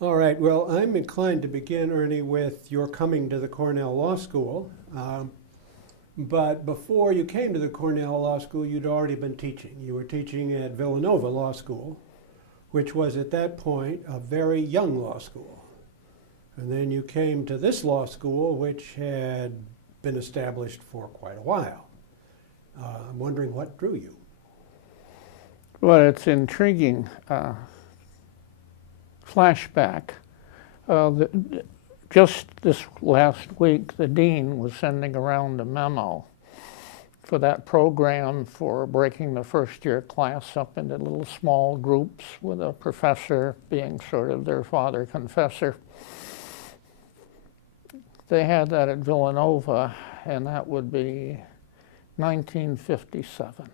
All right, well, I'm inclined to begin, Ernie, with your coming to the Cornell Law School. But before you came to the Cornell Law School, you'd already been teaching. You were teaching at Villanova Law School, which was at that point a very young law school. And then you came to this law school, which had been established for quite a while. I'm wondering what drew you. Well, it's intriguing. Flashback. Just this last week, the dean was sending around a memo for that program for breaking the first year class up into little small groups with a professor being sort of their father confessor. They had that at Villanova, and that would be 1957.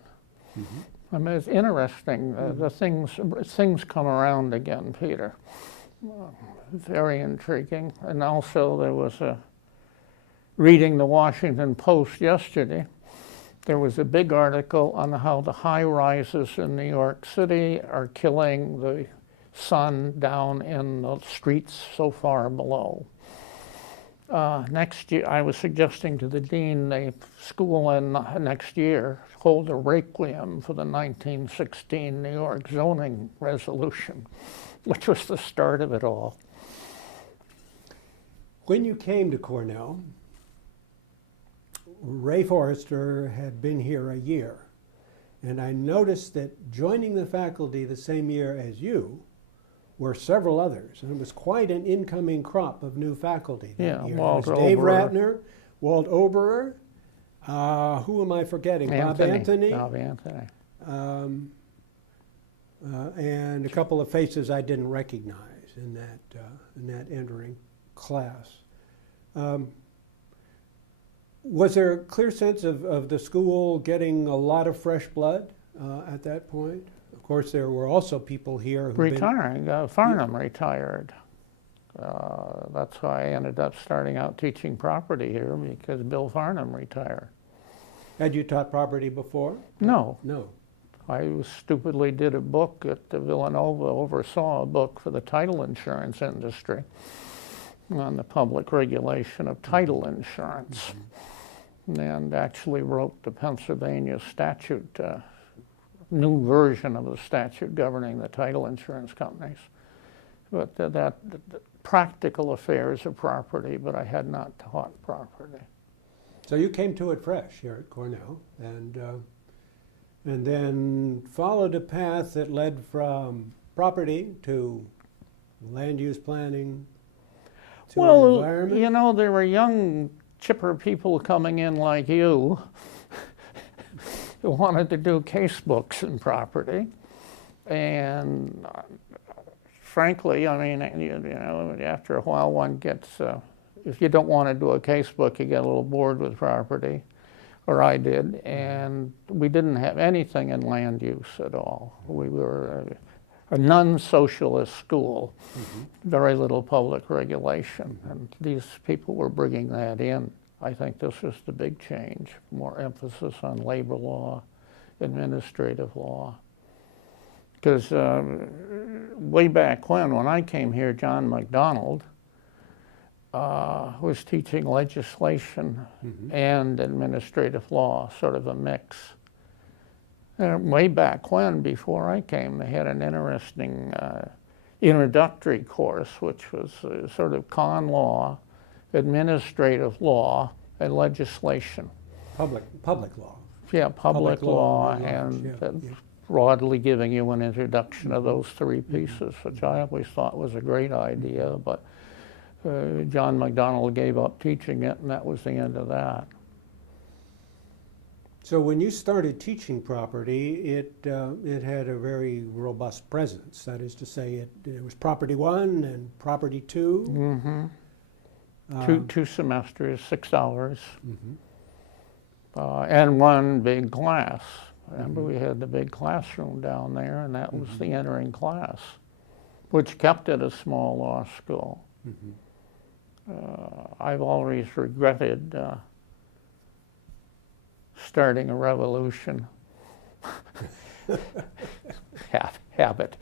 Mm-hmm. I mean, it's interesting. The things come around again, Peter. Very intriguing. And also there was reading the Washington Post yesterday, there was a big article on how the high rises in New York City are killing the sun down in the streets so far below. Next year, I was suggesting to the dean the school in next year hold a requiem for the 1916 New York zoning resolution, which was the start of it all. When you came to Cornell, Ray Forrester had been here a year, and I noticed that joining the faculty the same year as you were several others, and it was quite an incoming crop of new faculty that year. Walt Dave Oberer. Ratner, Walt Oberer, who am I forgetting? Bob Anthony. And a couple of faces I didn't recognize in that entering class. Was there a clear sense of the school getting a lot of fresh blood at that point? Of course, there were also people here who retiring. Farnham retired. That's why I ended up starting out teaching property here, because Bill Farnham retired. Had you taught property before? No. No. I stupidly did a book at the Villanova, oversaw a book for the title insurance industry on the public regulation of title insurance, and actually wrote the Pennsylvania statute, new version of the statute governing the title insurance companies. But that practical affairs of property, but I had not taught property. So you came to it fresh here at Cornell, and then followed a path that led from property to land use planning to environment. You know, there were young, chipper people coming in like you who wanted to do case books in property, and frankly, I mean, you know, after a while one gets, if you don't want to do a case book, you get a little bored with property, or I did, and we didn't have anything in land use at all. We were a non-socialist school, very little public regulation, and these people were bringing that in. I think this was the big change, more emphasis on labor law, administrative law. Because way back when I came here, John McDonald was teaching legislation and administrative law, sort of a mix. And way back when, before I came, they had an interesting introductory course, which was sort of con law, administrative law, and legislation. Public law. Yeah, public law, and broadly giving you an introduction of those three pieces, which I always thought was a great idea, but John McDonald gave up teaching it, and that was the end of that. So when you started teaching property, it had a very robust presence. That is to say, it was property 1 and property 2. Two semesters, 6 hours, and one big class. Remember, we had the big classroom down there, and that was the entering class, which kept it a small law school. I've always regretted starting a revolution. Habit.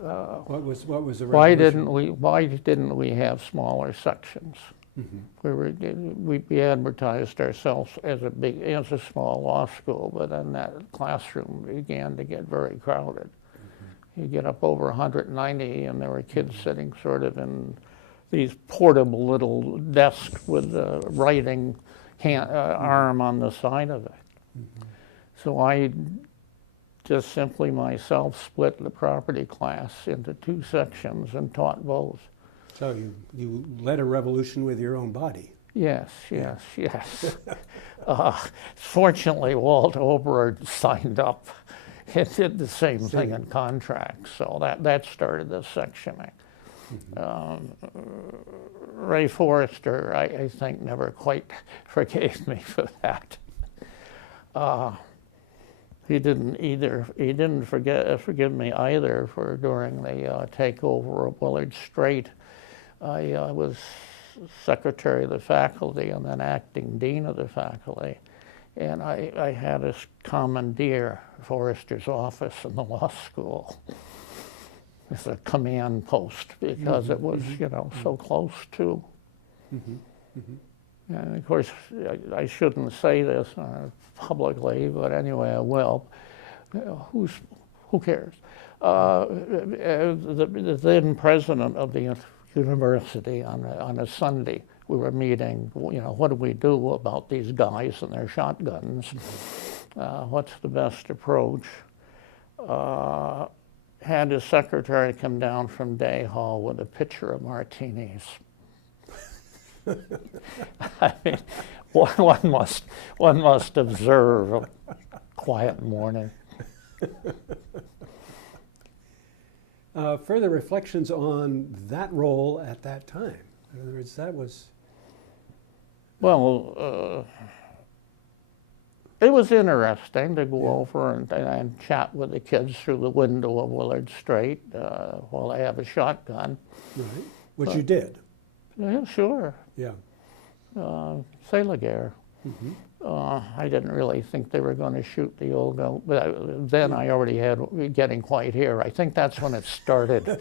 What was the why resolution? didn't we have smaller sections? Mm-hmm. We advertised ourselves as a small law school, but then that classroom began to get very crowded. You get up over 190, and there were kids sitting sort of in these portable little desks with the writing arm on the side of it. So I just simply myself split the property class into 2 sections and taught both. So you led a revolution with your own body. Yes. Fortunately, Walt Oberard signed up and did the same thing in contracts, so that started the sectioning. Ray Forrester, I think, never quite forgave me for that. He didn't forgive me either for during the takeover of Willard Strait. I was secretary of the faculty and then acting dean of the faculty, and I had to commandeer Forrester's office in the law school as a command post because it was, so close to. And of course, I shouldn't say this publicly, but anyway, I will. Who cares? The then president of the university on a Sunday, we were meeting, what do we do about these guys and their shotguns? What's the best approach? Had his secretary come down from Day Hall with a pitcher of martinis. I mean, one must observe a quiet morning. Further reflections on that role at that time? In other words, that was... Well, it was interesting to go over and chat with the kids through the window of Willard Strait while they have a shotgun. Right, which you did. Yeah, sure. Yeah. C'est la guerre. I didn't really think they were going to shoot the old guy, but then I already had getting quite here. I think that's when it started.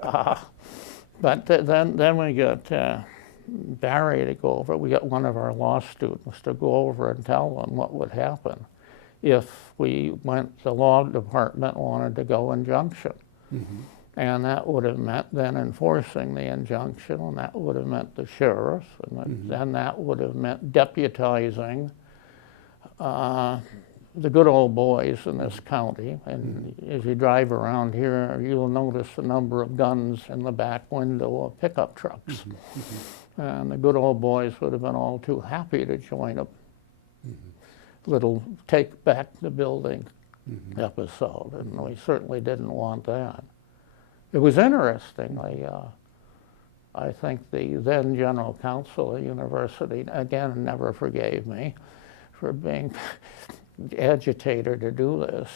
But then we got Barry to go over. We got one of our law students to go over and tell them what would happen if the law department wanted to go injunction. And that would have meant then enforcing the injunction, and that would have meant the sheriff, and then that would have meant deputizing the good old boys in this county. And as you drive around here, you'll notice a number of guns in the back window of pickup trucks. And the good old boys would have been all too happy to join a little take back the building episode, and we certainly didn't want that. It was interesting. I think the then general counsel of the university, again, never forgave me for being agitator to do this.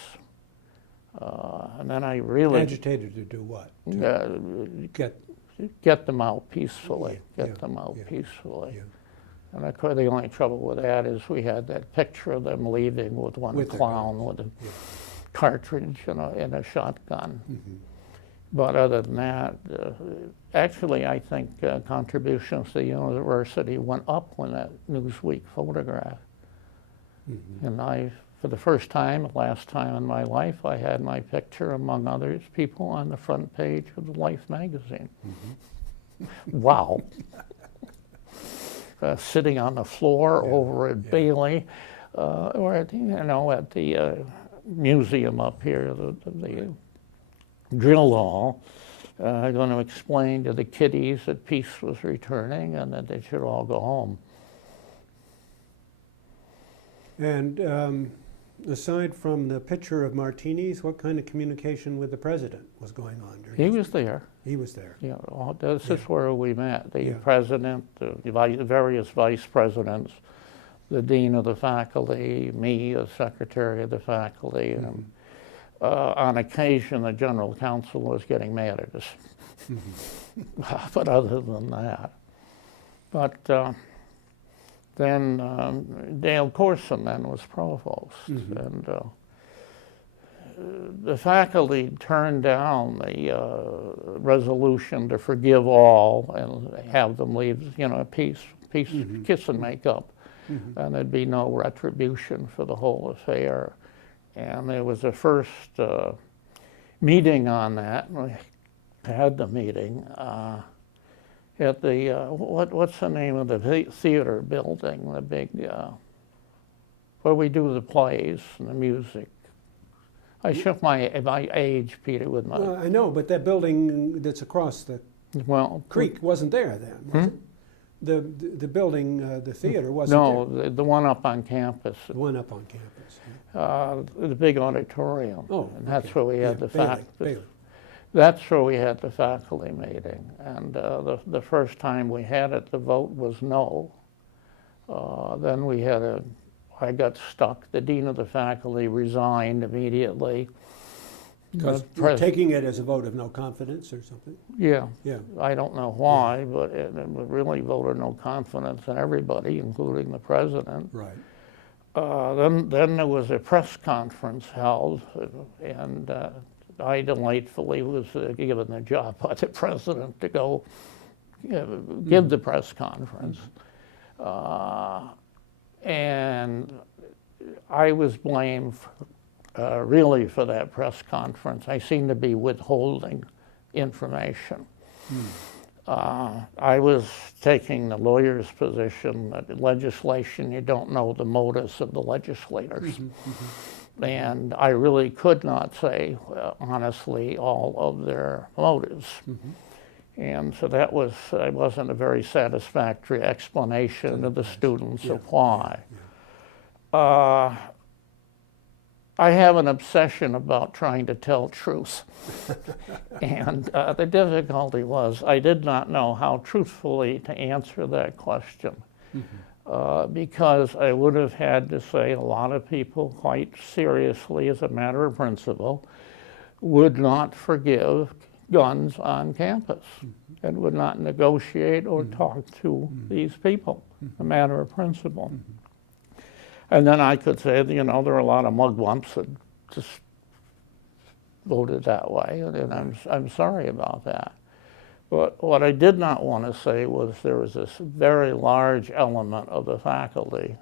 And then I really... Agitator to do what? Get them out peacefully. Get them out peacefully. And of course, the only trouble with that is we had that picture of them leaving with one clown with a cartridge and a shotgun. But other than that, actually, I think contributions to the university went up when that Newsweek photograph. And for the first time, last time in my life, I had my picture, among others, people on the front page of the Life magazine. Wow. Sitting on the floor over at Bailey, or at the museum up here, the drill hall, going to explain to the kiddies that peace was returning and that they should all go home. And aside from the picture of martinis, what kind of communication with the president was going on during He was there. He was there. Yeah, this is where we met. The president, the various vice presidents, the dean of the faculty, me as secretary of the faculty, and on occasion, the general counsel was getting mad at us. But other than that. But then Dale Corson then was provost. And the faculty turned down the resolution to forgive all and have them leave, peace, kiss and make up. And there'd be no retribution for the whole affair. And there was a first meeting on that. We had the meeting at the, what's the name of the theater building, the big, where we do the plays and the music. I shook my age, Peter, with my... Well, I know, but that building that's across the creek wasn't there then, was it? The building, the theater wasn't there? No, the one up on campus. The one up on campus. The big auditorium. Oh, and that's okay. where we had the Bailey. That's where we had the faculty meeting. And the first time we had it, the vote was no. Then we had I got stuck. The dean of the faculty resigned immediately. Because you're taking it as a vote of no confidence or something? Yeah. Yeah. I don't know why, but it really voted no confidence in everybody, including the president. Right. Then there was a press conference held, and I delightfully was given the job by the president to go give the press conference. And I was blamed really for that press conference. I seemed to be withholding information. I was taking the lawyer's position that legislation, you don't know the motives of the legislators. And I really could not say, honestly, all of their motives. And so that wasn't a very satisfactory explanation of the students of why. I have an obsession about trying to tell truth. And the difficulty was I did not know how truthfully to answer that question. Because I would have had to say a lot of people quite seriously, as a matter of principle, would not forgive guns on campus and would not negotiate or talk to these people, a matter of principle. And then I could say, there are a lot of mugwumps that just voted that way, and I'm sorry about that. But what I did not want to say was there was this very large element of the faculty,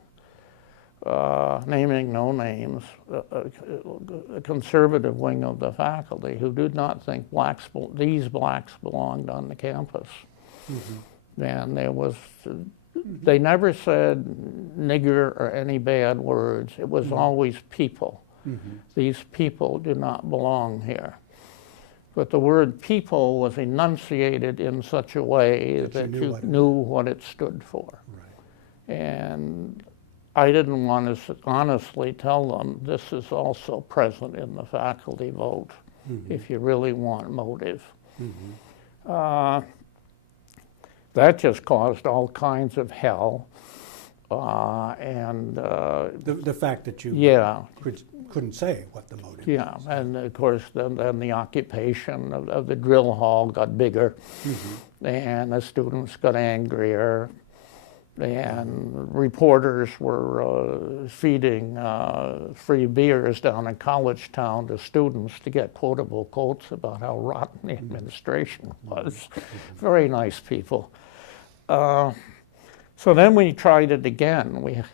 naming no names, a conservative wing of the faculty who did not think these blacks belonged on the campus. And they never said nigger or any bad words. It was always people. These people do not belong here. But the word people was enunciated in such a way that you knew what it stood for. Right. And I didn't want to honestly tell them this is also present in the faculty vote if you really want motive. That just caused all kinds of hell. And the fact that you couldn't say what the motive was. And of course then the occupation of the drill hall got bigger, and the students got angrier, and reporters were feeding free beers down in College Town to students to get quotable quotes about how rotten the administration was. Very nice people. So then we tried it again. We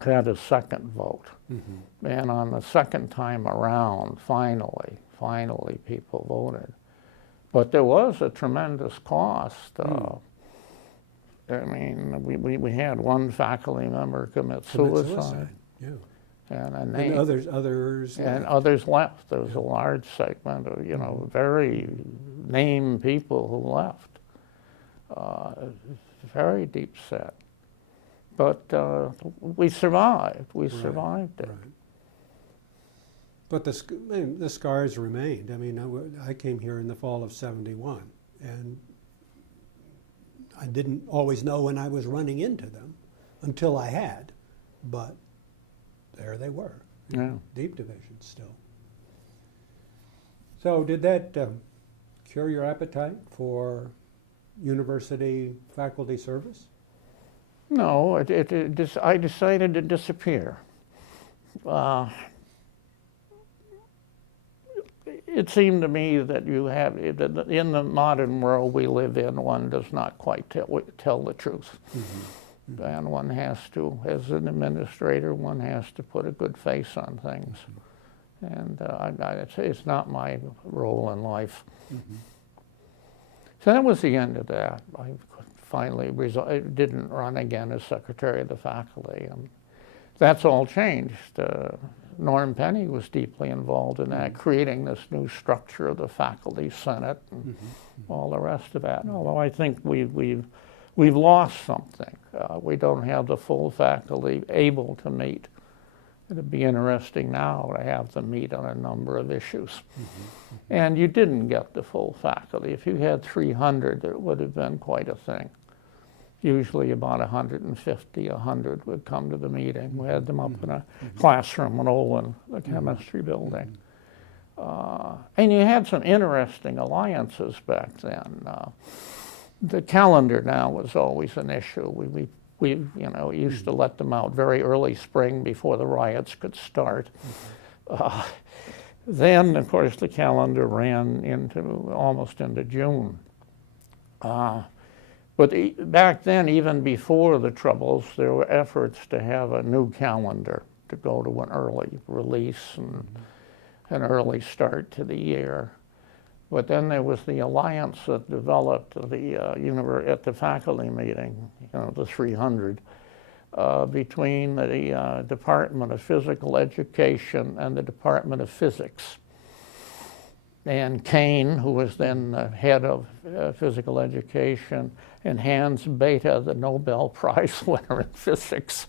had a second vote. And on the second time around, finally people voted. But there was a tremendous cost. I mean, we had one faculty member commit suicide. Yeah. And others left. There was a large segment of, very named people who left. Very deep set. But we survived. We survived it. Right. But the scars remained. I mean, I came here in the fall of '71, and I didn't always know when I was running into them until I had. But there they were. Deep divisions still. So did that cure your appetite for university faculty service? No, I decided to disappear. it seemed to me that you have, in the modern world we live in, one does not quite tell the truth. Mm-hmm. And one has to, as an administrator, one has to put a good face on things. And I'd say it's not my role in life. Mm-hmm. So that was the end of that. I finally didn't run again as secretary of the faculty. And that's all changed. Norm Penny was deeply involved in that, creating this new structure of the faculty senate and all the rest of that. Although I think we've lost something. We don't have the full faculty able to meet. It'd be interesting now to have them meet on a number of issues. And you didn't get the full faculty. If you had 300, it would have been quite a thing. Usually about 150, 100 would come to the meeting. We had them up in a classroom in Olin, the chemistry building. And you had some interesting alliances back then. The calendar now was always an issue. We used to let them out very early spring before the riots could start. Then, of course, the calendar ran almost into June. But back then, even before the Troubles, there were efforts to have a new calendar to go to an early release and an early start to the year. But then there was the alliance that developed at the faculty meeting, the 300, between the Department of Physical Education and the Department of Physics. And Kane, who was then the head of physical education, and Hans Bethe, the Nobel Prize winner in physics,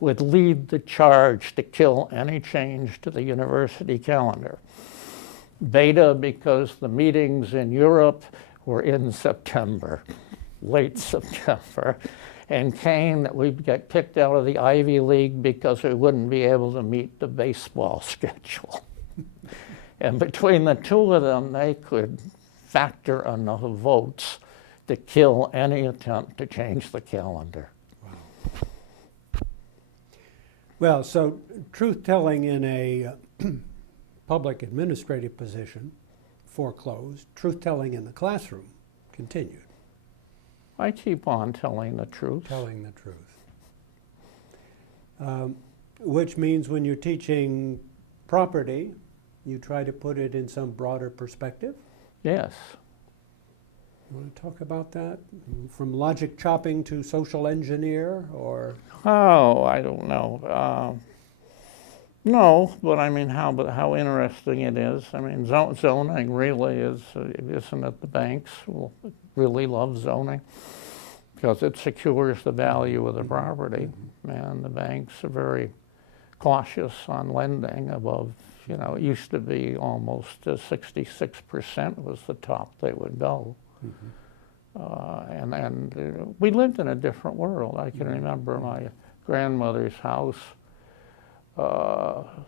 would lead the charge to kill any change to the university calendar. Bethe, because the meetings in Europe were in September, late September, and Kane, that we'd get kicked out of the Ivy League because we wouldn't be able to meet the baseball schedule. And between the two of them, they could factor enough votes to kill any attempt to change the calendar. Wow. Well, so truth-telling in a public administrative position foreclosed. Truth-telling in the classroom continued. I keep on telling the truth. Telling the truth. Which means when you're teaching property, you try to put it in some broader perspective? Yes. You want to talk about that? From logic chopping to social engineer, or? Oh, I don't know. No, but I mean, how interesting it is. I mean, zoning really isn't it? The banks will really love zoning because it secures the value of the property, and the banks are very cautious on lending above. It used to be almost 66% was the top they would go. And we lived in a different world. I can remember my grandmother's house.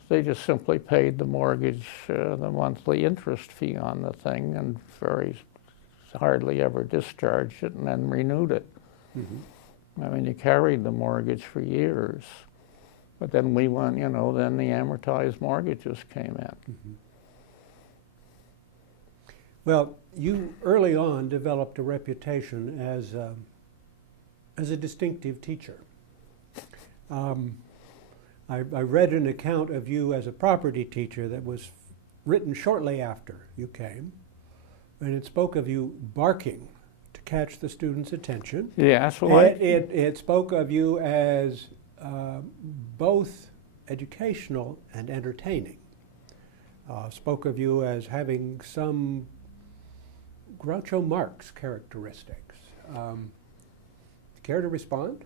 They just simply paid the mortgage, the monthly interest fee on the thing, and hardly ever discharged it and then renewed it. I mean, you carried the mortgage for years. But then we went, then the amortized mortgages came in. Well, you early on developed a reputation as a distinctive teacher. I read an account of you as a property teacher that was written shortly after you came, and it spoke of you barking to catch the students' attention. Yes, it spoke of you as both educational and entertaining. Spoke of you as having some Groucho Marx characteristics. Care to respond?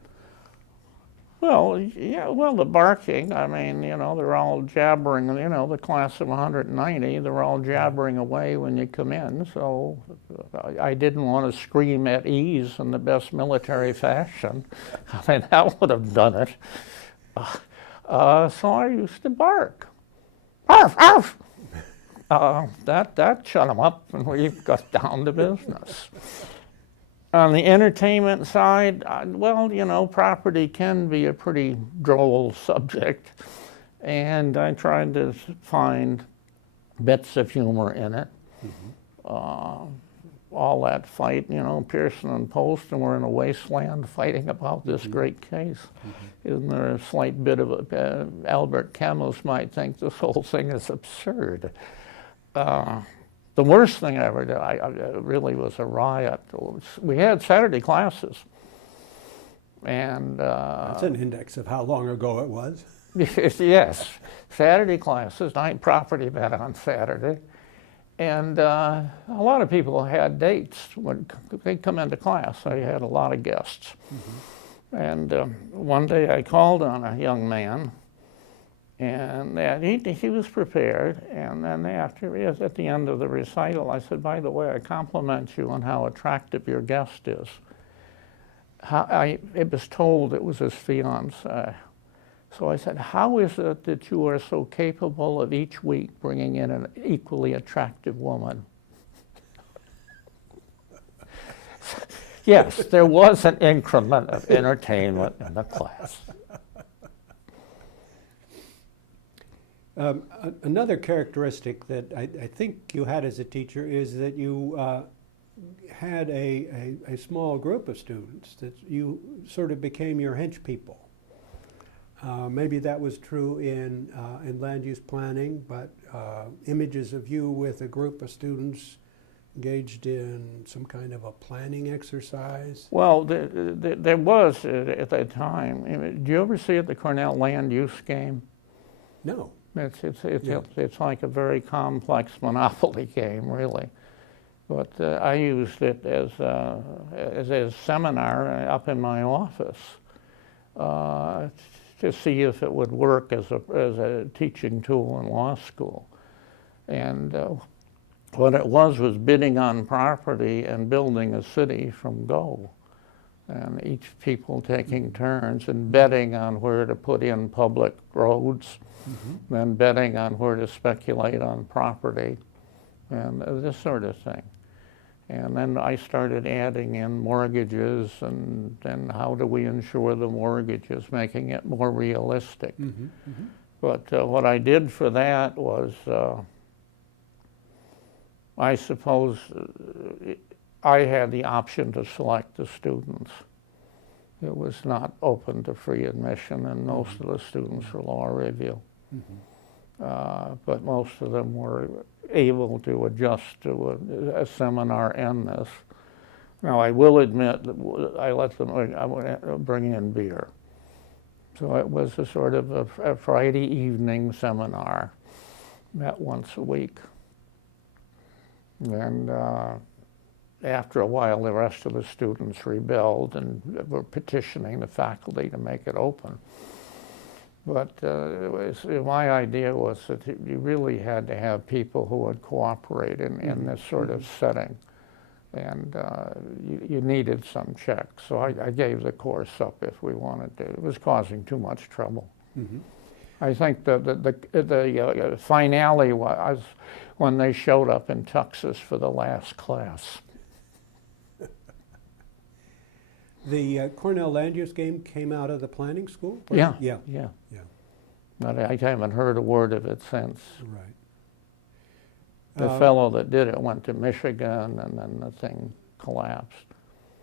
Well, yeah, the barking, I mean, they're all jabbering, the class of 190, they're all jabbering away when you come in, so I didn't want to scream at ease in the best military fashion. I mean, that would have done it. So I used to bark. Arf, arf! That shut them up, and we got down to business. On the entertainment side, property can be a pretty droll subject, and I tried to find bits of humor in it. All that fight, Pearson and Poston were in a wasteland fighting about this great case. Isn't there a slight bit of Albert Camus might think this whole thing is absurd. The worst thing I ever did, really was a riot. We had Saturday classes. And That's an index of how long ago it was. yes, Saturday classes, night property bet on Saturday. And a lot of people had dates when they'd come into class. I had a lot of guests. And one day I called on a young man, and he was prepared. And then at the end of the recital, I said, by the way, I compliment you on how attractive your guest is. It was told it was his fiancée. So I said, how is it that you are so capable of each week bringing in an equally attractive woman? Yes, there was an increment of entertainment in the class. Another characteristic that I think you had as a teacher is that you had a small group of students that you sort of became your hench people. Maybe that was true in land use planning, but images of you with a group of students engaged in some kind of a planning exercise? Well, there was at that time. Do you ever see the Cornell land use game? No. It's like a very complex Monopoly game, really. But I used it as a seminar up in my office to see if it would work as a teaching tool in law school. And what it was bidding on property and building a city from go. And each people taking turns and betting on where to put in public roads, then betting on where to speculate on property, and this sort of thing. And then I started adding in mortgages, and then how do we insure the mortgages, making it more realistic. But what I did for that was, I suppose I had the option to select the students. It was not open to free admission, and most of the students were law review. But most of them were able to adjust to a seminar and this. Now, I will admit that I let them bring in beer. So it was a sort of a Friday evening seminar, met once a week. And after a while, the rest of the students rebelled and were petitioning the faculty to make it open. But my idea was that you really had to have people who would cooperate in this sort of setting. And you needed some checks. So I gave the course up if we wanted to. It was causing too much trouble. I think the finale was when they showed up in Texas for the last class. The Cornell land use game came out of the planning school? Yeah. Yeah. But I haven't heard a word of it since. Right. The fellow that did it went to Michigan, and then the thing collapsed.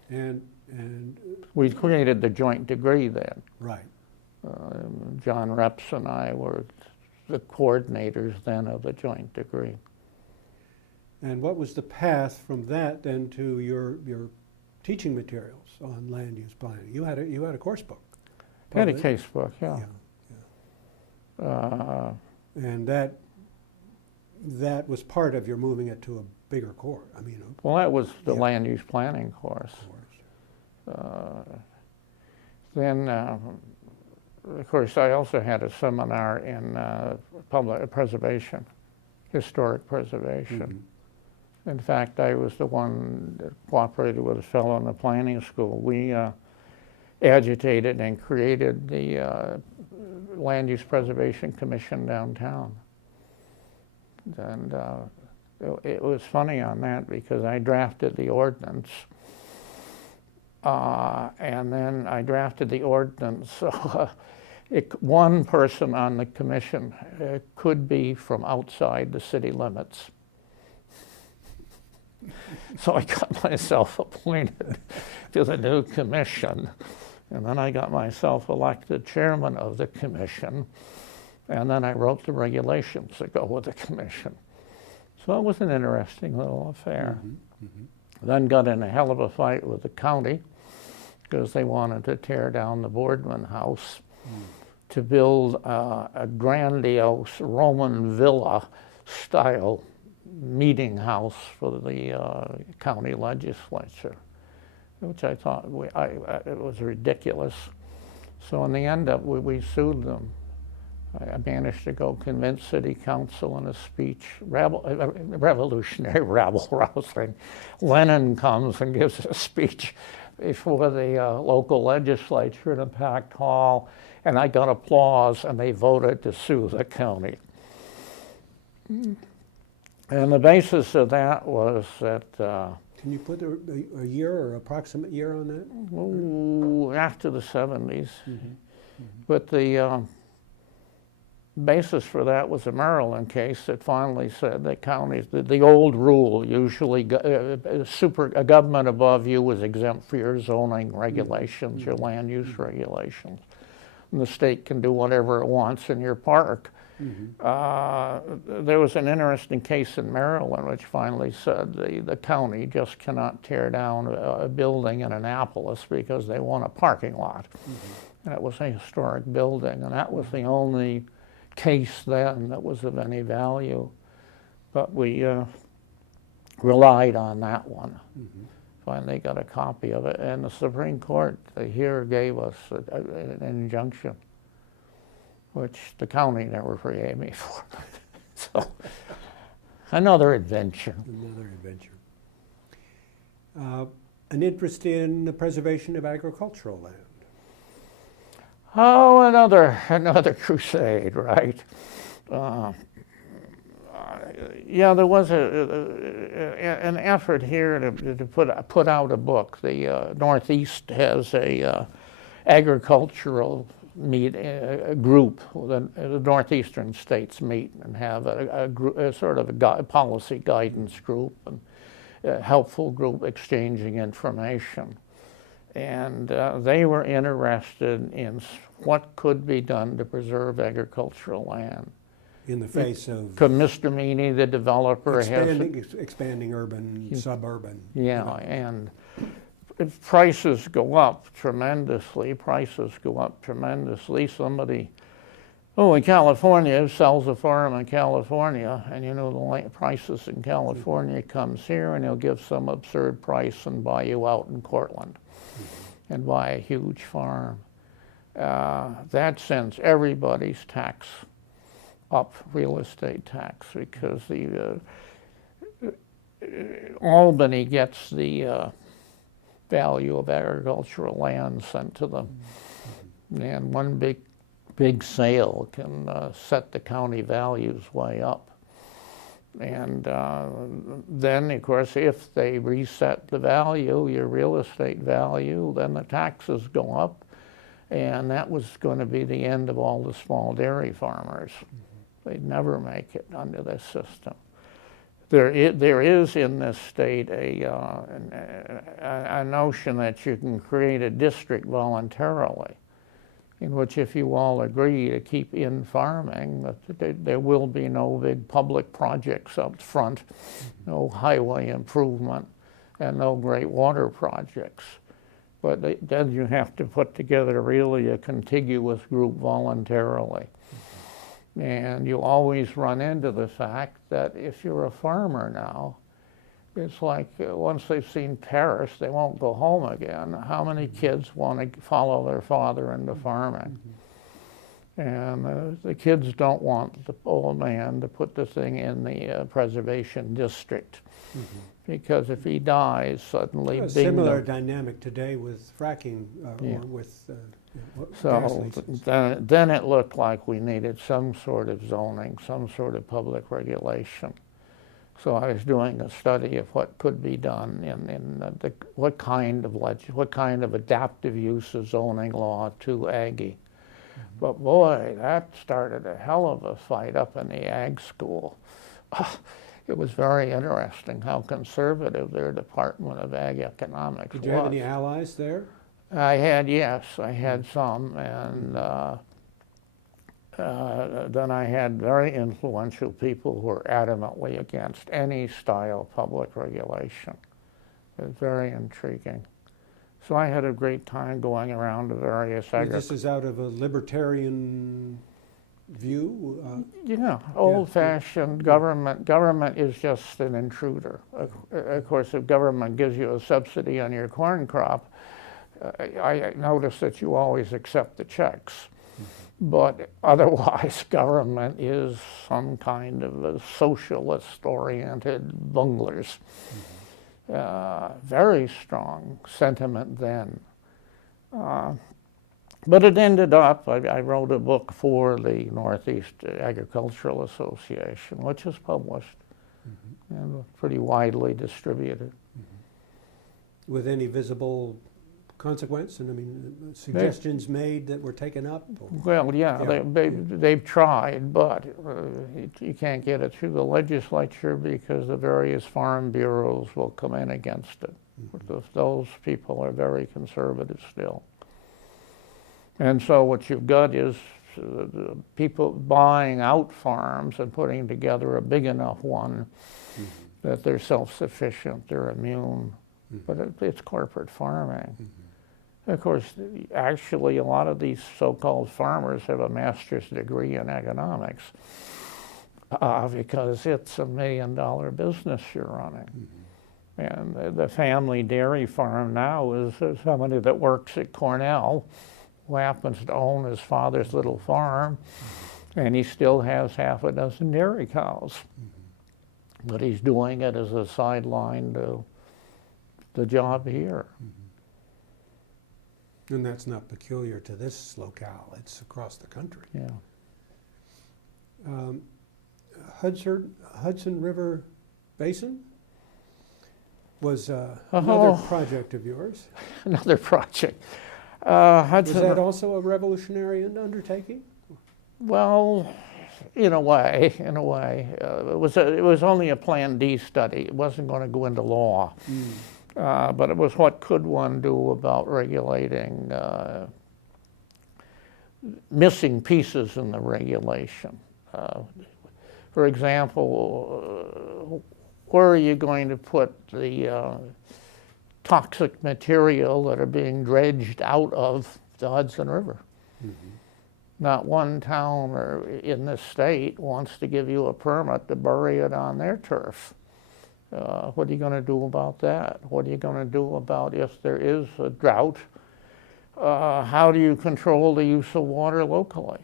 And we created the joint degree then. right. John Reps and I were the coordinators then of the joint degree. And what was the path from that then to your teaching materials on land use planning? You had a course book. I had a case book, yeah. And that was part of your moving it to a bigger course. Well, that was the land use planning course. Then, of course, I also had a seminar in public preservation, historic preservation. In fact, I was the one that cooperated with a fellow in the planning school. We agitated and created the Land Use Preservation Commission downtown. And it was funny on that because I drafted the ordinance. And then I drafted the ordinance one person on the commission could be from outside the city limits. So I got myself appointed to the new commission, and then I got myself elected chairman of the commission, and then I wrote the regulations that go with the commission. So it was an interesting little affair. Then got in a hell of a fight with the county because they wanted to tear down the Boardman House to build a grandiose Roman villa style meeting house for the county legislature, which I thought it was ridiculous. So in the end up, we sued them. I managed to go convince city council in a speech, revolutionary rabble-rousing. Lenin comes and gives a speech before the local legislature in a packed hall, and I got applause, and they voted to sue the county. And the basis of that was that Can you put a year or approximate year on that? After the 70s. But the basis for that was a Maryland case that finally said that counties, the old rule, usually a government above you was exempt for your zoning regulations, your land use regulations. And the state can do whatever it wants in your park. There was an interesting case in Maryland which finally said the county just cannot tear down a building in Annapolis because they want a parking lot. And it was a historic building, and that was the only case then that was of any value. But we relied on that one. Finally got a copy of it, and the Supreme Court here gave us an injunction, which the county never forgave me for. So, another adventure. Another adventure. An interest in the preservation of agricultural land. Oh, another crusade, right? Yeah, there was an effort here to put out a book. The Northeast has a agricultural group. The northeastern states meet and have a sort of a policy guidance group and a helpful group exchanging information. And they were interested in what could be done to preserve agricultural land. In the face of Mr. Meany, the developer, expanding urban, suburban. Yeah, and if prices go up tremendously, somebody, in California, sells a farm in California, and you know the prices in California comes here, and he'll give some absurd price and buy you out in Cortland and buy a huge farm. That sends everybody's tax up, real estate tax, because the Albany gets the value of agricultural land sent to them, and one big sale can set the county values way up. And then, of course, if they reset the value, your real estate value, then the taxes go up, and that was going to be the end of all the small dairy farmers. They'd never make it under this system. There is in this state a notion that you can create a district voluntarily, in which if you all agree to keep in farming, that there will be no big public projects up front, no highway improvement, and no great water projects. But then you have to put together really a contiguous group voluntarily. And you always run into the fact that if you're a farmer now, it's like once they've seen Paris, they won't go home again. How many kids want to follow their father into farming? And the kids don't want the old man to put the thing in the preservation district. Because if he dies, suddenly A similar dynamic today with fracking, or with gas leases. Then it looked like we needed some sort of zoning, some sort of public regulation. So I was doing a study of what could be done in what kind of adaptive use of zoning law to Aggie. But boy, that started a hell of a fight up in the ag school. It was very interesting how conservative their Department of Ag Economics was. Did you have any allies there? Yes, I had some, and then I had very influential people who were adamantly against any style of public regulation. It was very intriguing. So I had a great time going around to various This is out of a libertarian view? Yeah, old-fashioned government. Government is just an intruder. Of course, if government gives you a subsidy on your corn crop, I notice that you always accept the checks. But otherwise, government is some kind of a socialist-oriented bunglers. Very strong sentiment then. But it ended up, I wrote a book for the Northeast Agricultural Association, which is published and pretty widely distributed. With any visible consequence? And I mean, suggestions made that were taken up? Well, yeah. They've tried, but you can't get it through the legislature because the various farm bureaus will come in against it. Those people are very conservative still. And so what you've got is people buying out farms and putting together a big enough one that they're self-sufficient, they're immune. But it's corporate farming. Of course, actually, a lot of these so-called farmers have a master's degree in economics because it's $1 million business you're running. And the family dairy farm now is somebody that works at Cornell, who happens to own his father's little farm, and he still has half a dozen dairy cows. But he's doing it as a sideline to the job here. And that's not peculiar to this locale, it's across the country. Yeah. Hudson River Basin was another project of yours. Another project. Was that also a revolutionary undertaking? Well, in a way. It was only a Plan D study. It wasn't going to go into law. But it was what could one do about regulating missing pieces in the regulation. For example, where are you going to put the toxic material that are being dredged out of the Hudson River? Not one town in this state wants to give you a permit to bury it on their turf. What are you going to do about that? What are you going to do about if there is a drought? How do you control the use of water locally?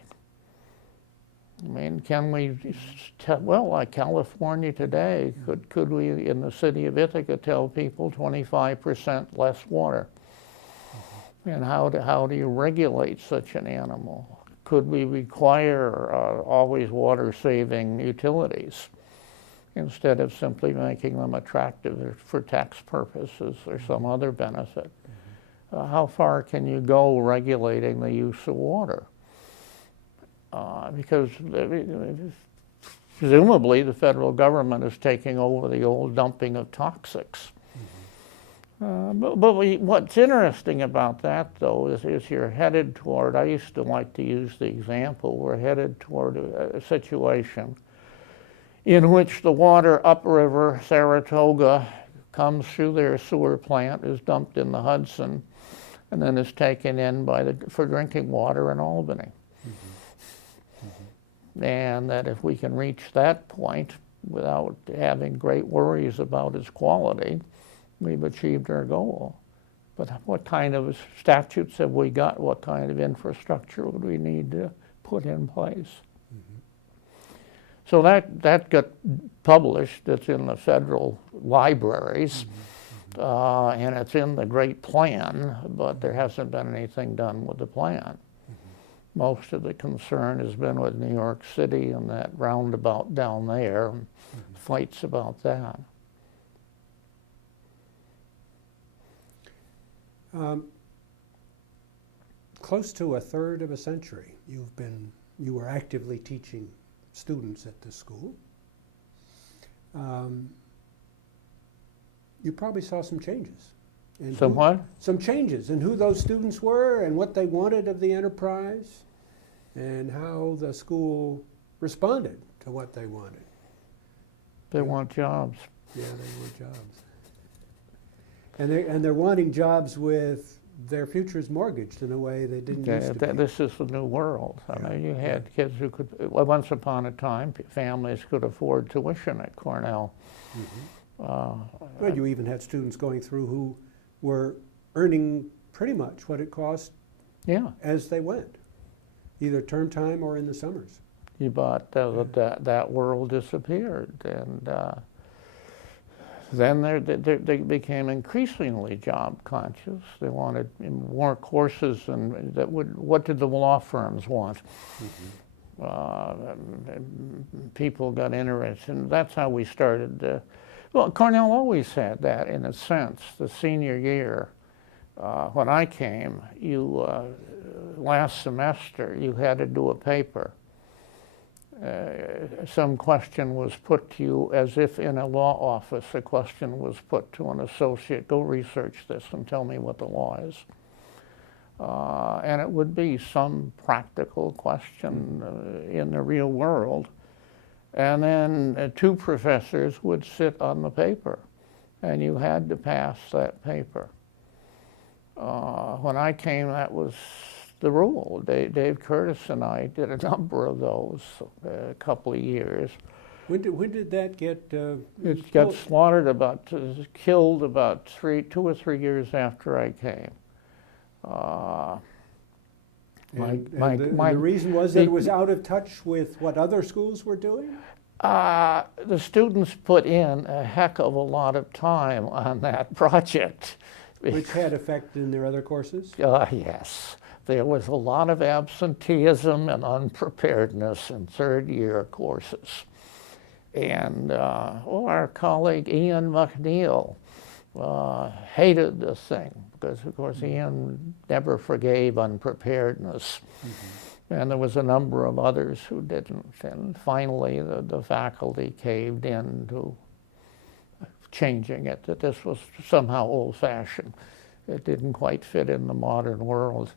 I mean, can we, like California today, could we in the city of Ithaca tell people 25% less water? And how do you regulate such an animal? Could we require always water-saving utilities instead of simply making them attractive for tax purposes or some other benefit? How far can you go regulating the use of water? Because presumably the federal government is taking over the old dumping of toxics. What's interesting about that, though, is you're headed toward, I used to like to use the example, we're headed toward a situation in which the water upriver, Saratoga, comes through their sewer plant, is dumped in the Hudson, and then is taken in for drinking water in Albany. And that if we can reach that point without having great worries about its quality, we've achieved our goal. But what kind of statutes have we got? What kind of infrastructure would we need to put in place? So that got published. It's in the federal libraries, and it's in the Great Plan, but there hasn't been anything done with the plan. Most of the concern has been with New York City and that roundabout down there, and fights about that. close to a third of a century you were actively teaching students at this school. You probably saw some changes. And Some what? Some changes in who those students were and what they wanted of the enterprise and how the school responded to what they wanted. They want jobs. Yeah, they want jobs. And they're wanting jobs with their futures mortgaged in a way they didn't used to be. This is the new world. I Yeah. mean, you had kids who could, well, once upon a time, families could afford tuition at Cornell. Well, you even had students going through who were earning pretty much what it cost Yeah, as they went, either term time or in the summers. but that world disappeared, and then they became increasingly job conscious. They wanted more courses, and what did the law firms want? And people got interested, and that's how we started. Well, Cornell always had that in a sense. The senior year, when I came, last semester you had to do a paper. Some question was put to you as if in a law office a question was put to an associate, go research this and tell me what the law is. And it would be some practical question in the real world. And then two professors would sit on the paper, and you had to pass that paper. When I came, that was the rule. Dave Curtis and I did a number of those, a couple of years. When did that get? It got killed about 2 or 3 years after I came. The reason was that it was out of touch with what other schools were doing? The students put in a heck of a lot of time on that project. Which had effect in their other courses? Yes. There was a lot of absenteeism and unpreparedness in third-year courses. And our colleague Ian McNeil hated this thing because, of course, Ian never forgave unpreparedness. And there was a number of others who didn't. And finally, the faculty caved in to changing it, that this was somehow old-fashioned. It didn't quite fit in the modern world.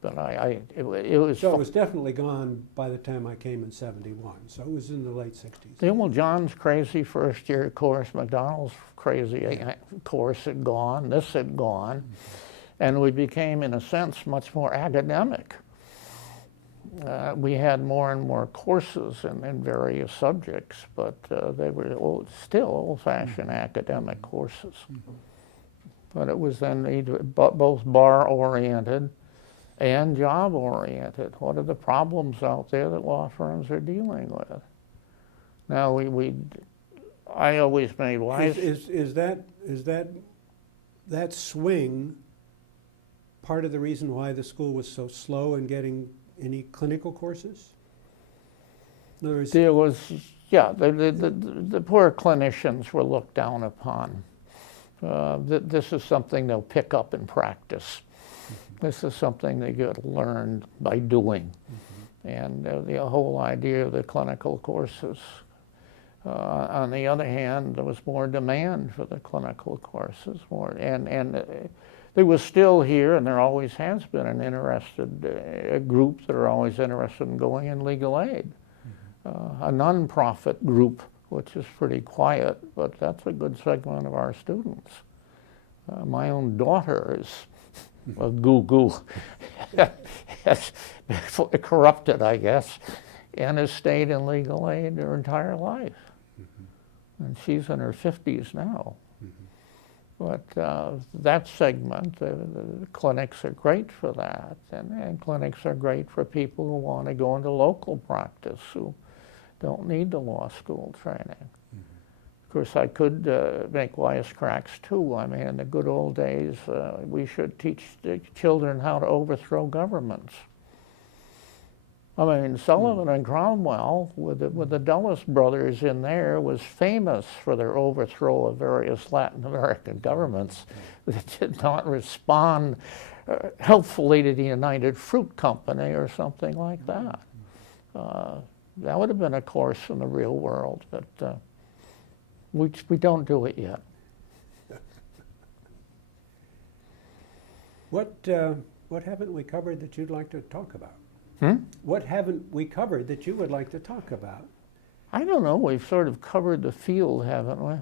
But it was... So it was definitely gone by the time I came in '71, so it was in the late 60s. Yeah, well, John's crazy first-year course, McDonald's crazy course had gone, this had gone, and we became, in a sense, much more academic. We had more and more courses in various subjects, but they were still old-fashioned academic courses. But it was then both bar-oriented and job-oriented. What are the problems out there that law firms are dealing with? Now, I always made wise... Is that swing part of the reason why the school was so slow in getting any clinical courses? In other words, there was, yeah, the poor clinicians were looked down upon. This is something they'll pick up in practice. This is something they get learned by doing. And the whole idea of the clinical courses. On the other hand, there was more demand for the clinical courses, and there was still here, and there always has been, an interested group that are always interested in going in legal aid. A nonprofit group, which is pretty quiet, but that's a good segment of our students. My own daughter is a goo-goo, corrupted, I guess, and has stayed in legal aid her entire life. And she's in her 50s now. But that segment, the clinics are great for that, and clinics are great for people who want to go into local practice, who don't need the law school training. Of course, I could make wisecracks too. I mean, in the good old days, we should teach the children how to overthrow governments. I mean, Sullivan and Cromwell, with the Dulles brothers in there, was famous for their overthrow of various Latin American governments that did not respond helpfully to the United Fruit Company or something like that. That would have been a course in the real world, but we don't do it yet. What haven't we covered that you'd like to talk about? Hmm? What haven't we covered that you would like to talk about? I don't know. We've sort of covered the field, haven't we?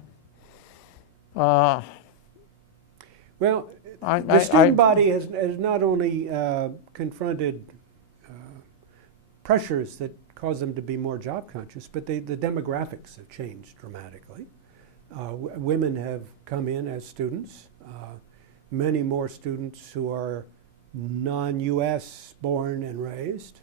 Well, the student body has not only confronted pressures that cause them to be more job conscious, but the demographics have changed dramatically. Women have come in as students. Many more students who are non-U.S. born and raised.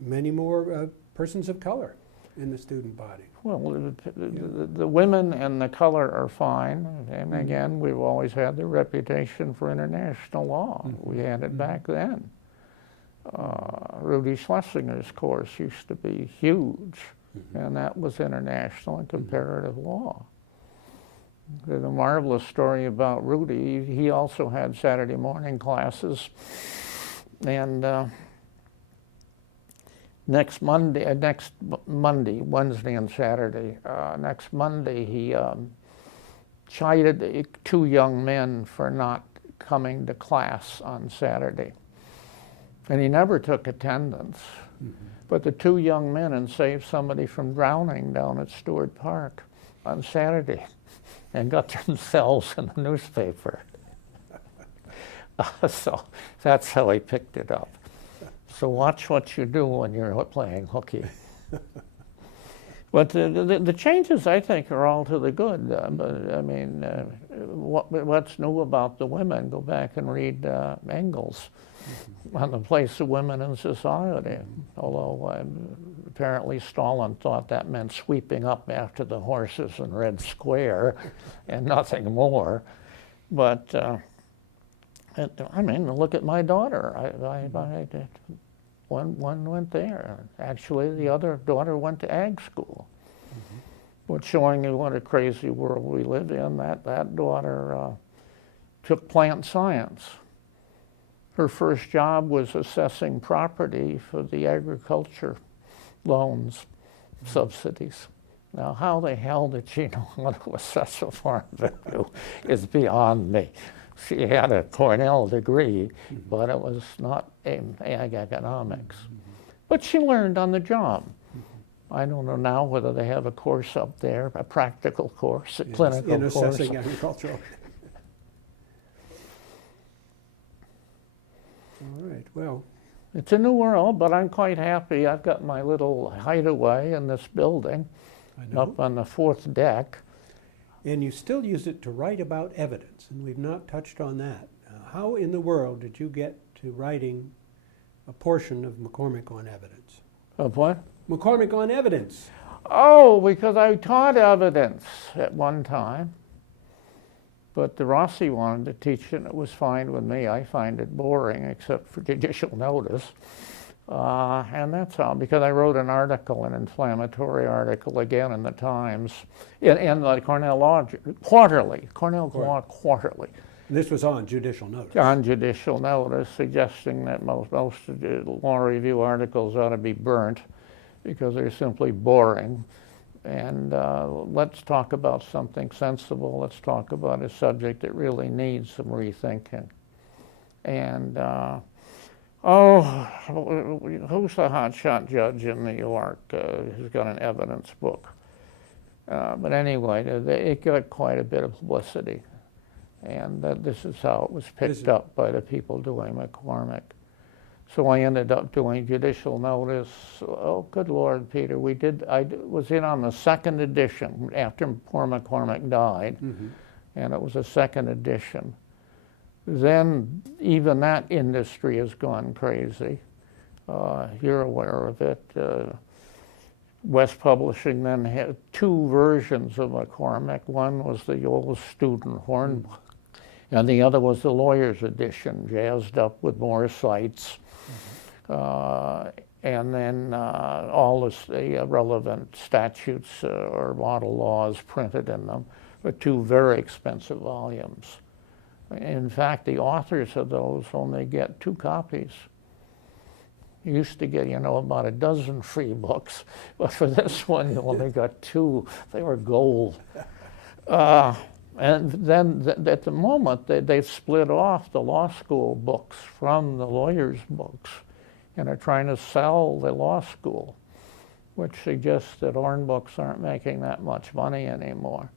Many more persons of color in the student body. Well, the women and the color are fine. And again, we've always had the reputation for international law. We had it back then. Rudy Schlesinger's course used to be huge, and that was international and comparative law. There's a marvelous story about Rudy. He also had Saturday morning classes, and next Monday, Wednesday and Saturday, next Monday, he chided 2 young men for not coming to class on Saturday. And he never took attendance. But the 2 young men had saved somebody from drowning down at Stewart Park on Saturday and got themselves in the newspaper. So that's how he picked it up. So watch what you do when you're playing hooky. But the changes, I think, are all to the good. But I mean, what's new about the women? Go back and read Engels on the place of women in society. Although apparently Stalin thought that meant sweeping up after the horses in Red Square and nothing more. But I mean, look at my daughter. One went there. Actually, the other daughter went to ag school. But showing you what a crazy world we live in, that daughter took plant science. Her first job was assessing property for the agriculture loans, subsidies. Now, how the hell did she know how to assess a farm value is beyond me. She had a Cornell degree, but it was not ag economics. But she learned on the job. I don't know now whether they have a course up there, a practical course, a clinical in course. assessing agricultural. All right, well. It's a new world, but I'm quite happy. I've got my little hideaway in this building up on the 4th deck. And you still use it to write about evidence, and we've not touched on that. How in the world did you get to writing a portion of McCormick on Evidence? Of what? McCormick on Evidence. Oh, because I taught evidence at one time. But the Rossi wanted to teach it, and it was fine with me. I find it boring, except for judicial notice. And that's how, because I wrote an article, an inflammatory article, again in the Times, in the Cornell Law Quarterly, Cornell Law Quarterly. And this was on judicial notice. On judicial notice, suggesting that most of the law review articles ought to be burnt because they're simply boring. And let's talk about something sensible. Let's talk about a subject that really needs some rethinking. And who's the hotshot judge in New York who's got an evidence book? But anyway, it got quite a bit of publicity. And this is how it was picked up by the people doing McCormick. So I ended up doing judicial notice. Oh, good Lord, Peter, I was in on the 2nd edition after poor McCormick died, and it was a 2nd edition. Then even that industry has gone crazy. You're aware of it. West Publishing then had 2 versions of McCormick. One was the old student horn book, and the other was the lawyer's edition, jazzed up with more cites. and then all the relevant statutes or model laws printed in them, but 2 very expensive volumes. In fact, the authors of those only get 2 copies. You used to get, about a dozen free books, but for this one, you only got 2. They were gold. And then at the moment, they've split off the law school books from the lawyers' books and are trying to sell the law school, which suggests that Orn books aren't making that much money anymore.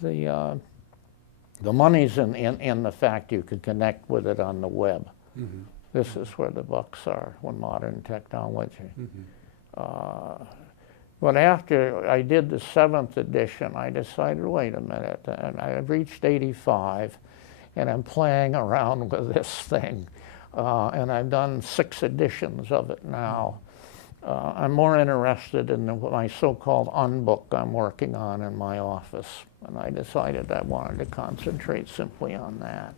The money's in the fact you can connect with it on the web. Mm-hmm. This is where the bucks are with modern technology. Mm-hmm. But after I did the 7th edition, I decided, wait a minute, and I've reached 85, and I'm playing around with this thing. And I've done 6 editions of it now. I'm more interested in my so-called unbook I'm working on in my office, and I decided I wanted to concentrate simply on that.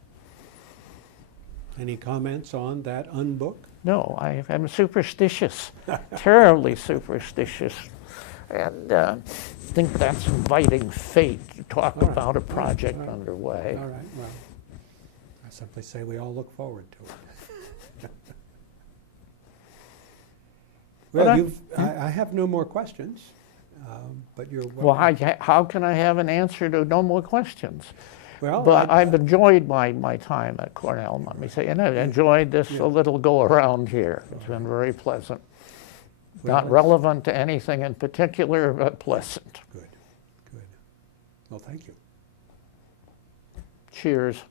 Any comments on that unbook? No, I'm superstitious, terribly superstitious, and think that's inviting fate to talk All right. about a project All right. underway. All right, well, I simply say we all look forward to it. But Well, I have no more questions, but you're welcome. Well, how can I have an answer to no more questions? Well, But I've enjoyed my time at Cornell, let me say, and I've enjoyed this Yeah. a little go around here. It's been very pleasant. Well, Not relevant to anything in particular, but pleasant. Good, good. Well, thank you. Cheers.